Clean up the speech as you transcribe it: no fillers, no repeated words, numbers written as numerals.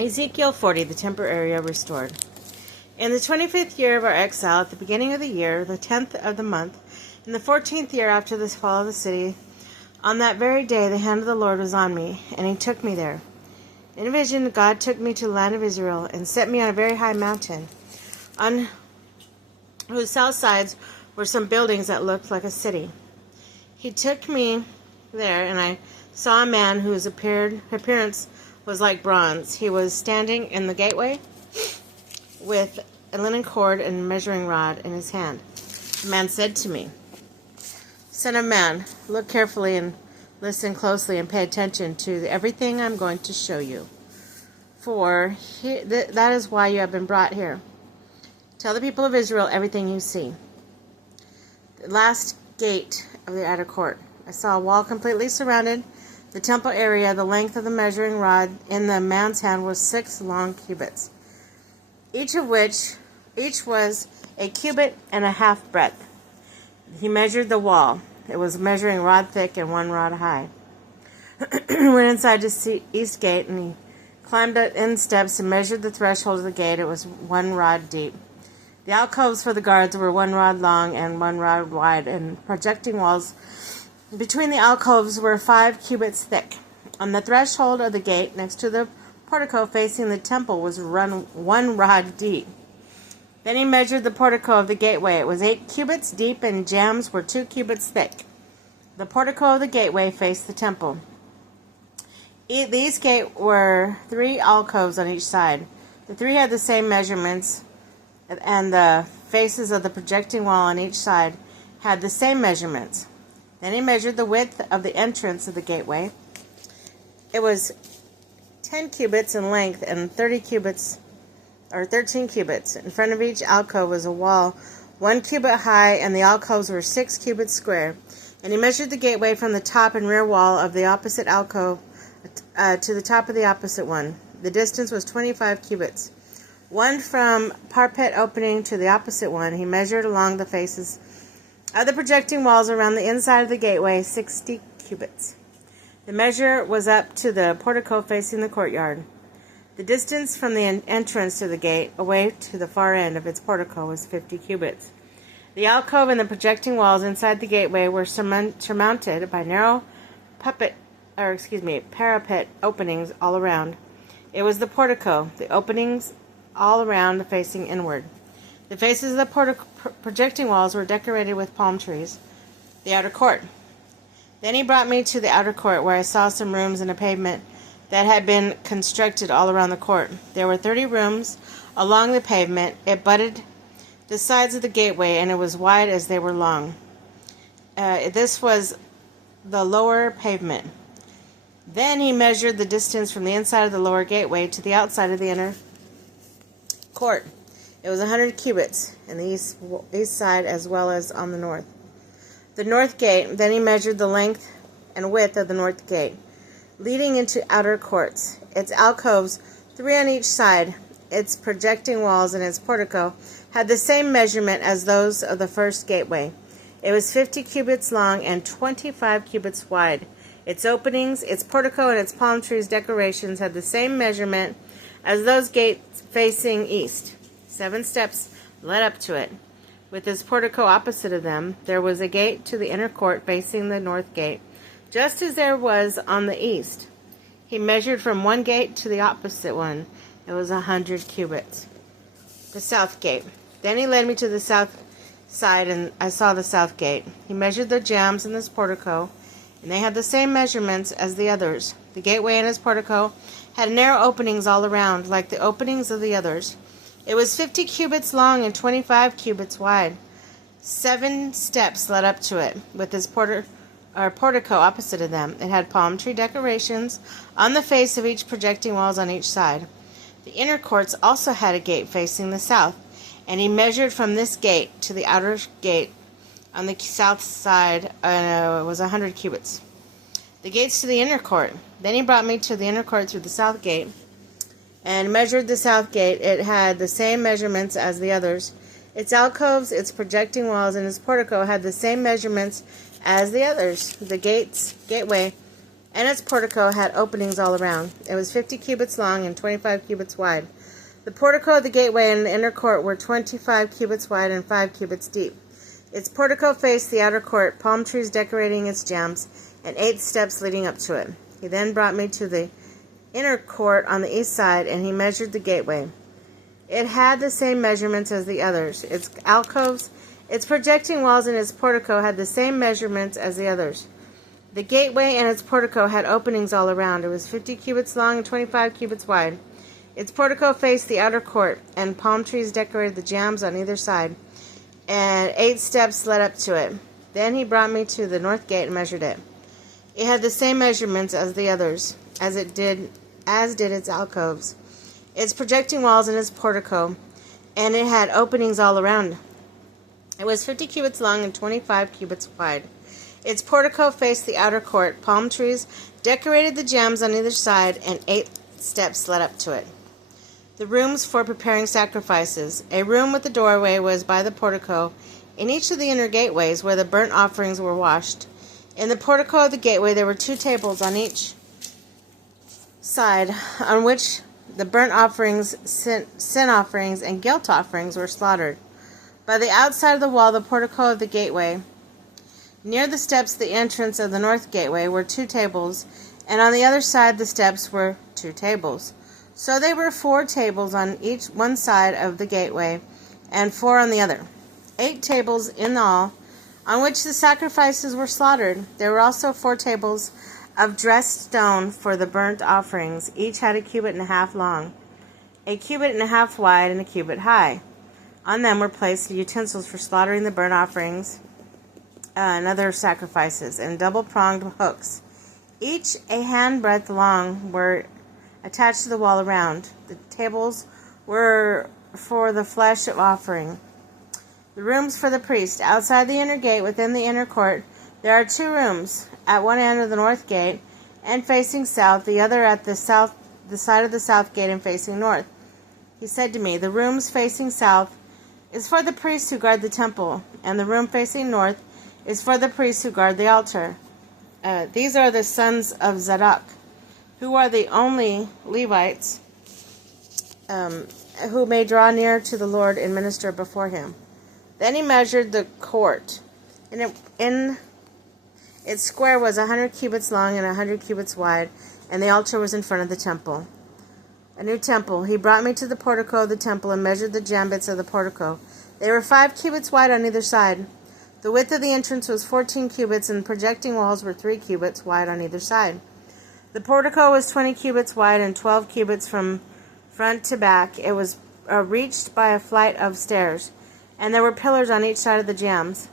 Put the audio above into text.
Ezekiel 40, the temple area restored. In the 25th year of our exile, at the beginning of the year, the 10th of the month, in the 14th year after the fall of the city, on that very day the hand of the Lord was on me, and he took me there. In a vision, God took me to the land of Israel and set me on a very high mountain, on whose south sides were some buildings that looked like a city. He took me there, and I saw a man whose appearance was like bronze. He was standing in the gateway with a linen cord and a measuring rod in his hand. The man said to me, "Son of man, look carefully and listen closely and pay attention to everything I'm going to show you. For that is why you have been brought here. Tell the people of Israel everything you see." The last gate of the outer court. I saw a wall completely surrounded the temple area. The length of the measuring rod in the man's hand was 6 long cubits, each was a cubit and a half breadth. He measured the wall. It was a measuring rod thick and 1 rod high. Went inside the east gate, and he climbed up in steps and measured the threshold of the gate. It was 1 rod deep. The alcoves for the guards were 1 rod long and 1 rod wide, and projecting walls between the alcoves were 5 cubits thick. On the threshold of the gate, next to the portico facing the temple, was 1 rod deep. Then he measured the portico of the gateway. It was 8 cubits deep, and jambs were 2 cubits thick. The portico of the gateway faced the temple. The east gate were 3 alcoves on each side. The 3 had the same measurements, and the faces of the projecting wall on each side had the same measurements. Then he measured the width of the entrance of the gateway. It was 10 cubits in length and 13 cubits. In front of each alcove was a wall 1 cubit high, and the alcoves were 6 cubits square. And he measured the gateway from the top and rear wall of the opposite alcove to the top of the opposite one. The distance was 25 cubits. One from parapet opening to the opposite one. He measured along the faces of the projecting walls around the inside of the gateway 60 cubits. The measure was up to the portico facing the courtyard. The distance from the entrance to the gate away to the far end of its portico was 50 cubits. The alcove and the projecting walls inside the gateway were surmounted by narrow parapet openings all around. It was the portico, the openings all around facing inward. The faces of the projecting walls were decorated with palm trees. The outer court. Then he brought me to the outer court, where I saw some rooms and a pavement that had been constructed all around the court. There were 30 rooms along the pavement. It butted the sides of the gateway, and it was wide as they were long. This was the lower pavement. Then he measured the distance from the inside of the lower gateway to the outside of the inner court. It was 100 cubits in the east side as well as on the north. The north gate. Then he measured the length and width of the north gate, leading into outer courts. Its alcoves, 3 on each side, its projecting walls, and its portico had the same measurement as those of the first gateway. It was 50 cubits long and 25 cubits wide. Its openings, its portico, and its palm trees decorations had the same measurement as those gates facing east. 7 steps led up to it. With its portico opposite of them, there was a gate to the inner court facing the north gate, just as there was on the east. He measured from one gate to the opposite one. It was 100 cubits. The south gate. Then he led me to the south side, and I saw the south gate. He measured the jambs in this portico, and they had the same measurements as the others. The gateway and its portico had narrow openings all around, like the openings of the others. It was 50 cubits long and 25 cubits wide. 7 steps led up to it, with its portico opposite of them. It had palm tree decorations on the face of each projecting walls on each side. The inner courts also had a gate facing the south, and he measured from this gate to the outer gate on the south side. It was 100 cubits. The gates to the inner court. Then he brought me to the inner court through the south gate, and measured the south gate. It had the same measurements as the others. Its alcoves, its projecting walls, and its portico had the same measurements as the others. The gateway, and its portico had openings all around. It was 50 cubits long and 25 cubits wide. The portico of the gateway and the inner court were 25 cubits wide and 5 cubits deep. Its portico faced the outer court, palm trees decorating its jambs, and 8 steps leading up to it. He then brought me to the inner court on the east side, and he measured the gateway. It had the same measurements as the others. Its alcoves, its projecting walls, and its portico had the same measurements as the others. The gateway and its portico had openings all around. It was 50 cubits long and 25 cubits wide. Its portico faced the outer court, and palm trees decorated the jambs on either side, and 8 steps led up to it. Then he brought me to the north gate and measured it. It had the same measurements as the others, as did its alcoves, its projecting walls, and its portico, and it had openings all around. It was 50 cubits long and 25 cubits wide. Its portico faced the outer court. Palm trees decorated the jambs on either side, and 8 steps led up to it. The rooms for preparing sacrifices. A room with a doorway was by the portico, in each of the inner gateways where the burnt offerings were washed. In the portico of the gateway there were 2 tables on each side, on which the burnt offerings, sin offerings, and guilt offerings were slaughtered. By the outside of the wall, the portico of the gateway, near the steps of the entrance of the north gateway, were 2 tables, and on the other side the steps were 2 tables. So there were 4 tables on each one side of the gateway, and 4 on the other. 8 tables in all, on which the sacrifices were slaughtered. There were also 4 tables of dressed stone for the burnt offerings. Each had a cubit and a half long, a cubit and a half wide, and a cubit high. On them were placed utensils for slaughtering the burnt offerings and other sacrifices, and double-pronged hooks, each a handbreadth long, were attached to the wall around. The tables were for the flesh of offering. The rooms for the priest. Outside the inner gate, within the inner court, there are 2 rooms, at one end of the north gate and facing south, the other at the side of the south gate and facing north. He said to me, the rooms facing south is for the priests who guard the temple, and the room facing north is for the priests who guard the altar. These are the sons of Zadok, who are the only Levites who may draw near to the Lord and minister before him. Then he measured the court, and its square was 100 cubits long and 100 cubits wide, and the altar was in front of the temple. A new temple. He brought me to the portico of the temple and measured the jambits of the portico. They were 5 cubits wide on either side. The width of the entrance was 14 cubits, and the projecting walls were 3 cubits wide on either side. The portico was 20 cubits wide and 12 cubits from front to back. It was reached by a flight of stairs, and there were pillars on each side of the jambs.